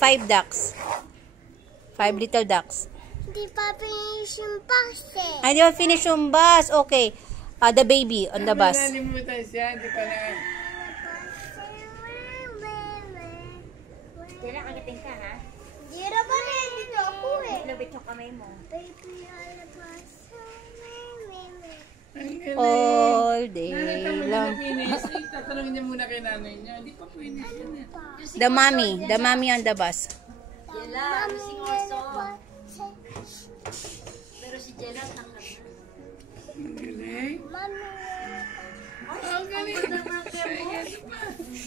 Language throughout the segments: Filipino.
5 ducks. 5 little ducks. Di pa finish yung box eh. Ay, di ba finish yung bus? Okay. The baby on the bus. Nalimutan siya, di pa na. Kailan kagiting ka, ha? Di na pa rin. Dito ako eh. Lubit yung kamay mo. Baby, all the bus. Ang galing. All day Nakita mo na long. finish. Tatanungin niya muna kay nanay niya. Di pa finish yun eh. The mommy on the bus. Jella, si Oso. Pero si Jella, tanggal na. Ang galing. Mami. Ang galing.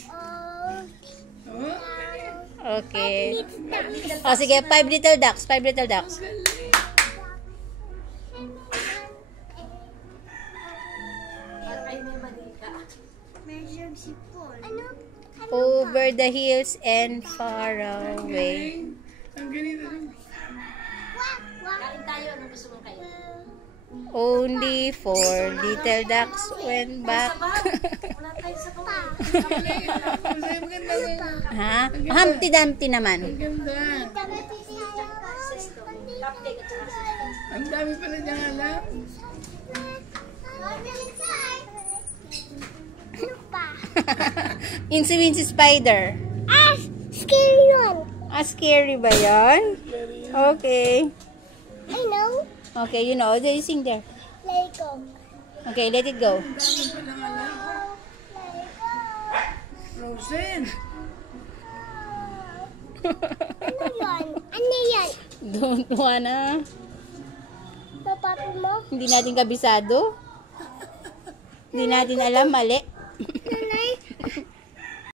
Oh, Okay. O, sige. 5 little ducks. 5 little ducks. Para kayo may manika. Medyo sipon. Ano? Over the hills and far away. ang ganito. Kain tayo, ano gusto mong kain? Only 4 little ducks went back. Wala tayo sa bawah. Masaya, maganda nga. Ha? Humpty Dumpty naman. Ang ganda. Cupcake at saka sesto. Ang dami pala niyang alam. Ano pa? Incy Spider. Ah! Scary one. Scary ba yan? Okay. I know. Okay, you know. You sing there. Lego. Okay, let it go. Ang dami palang alam. Lego. Frozen. Ano yan? Ano yan? Don't wanna. Papapi mo? Hindi natin kabisado. Hindi natin alam, mali.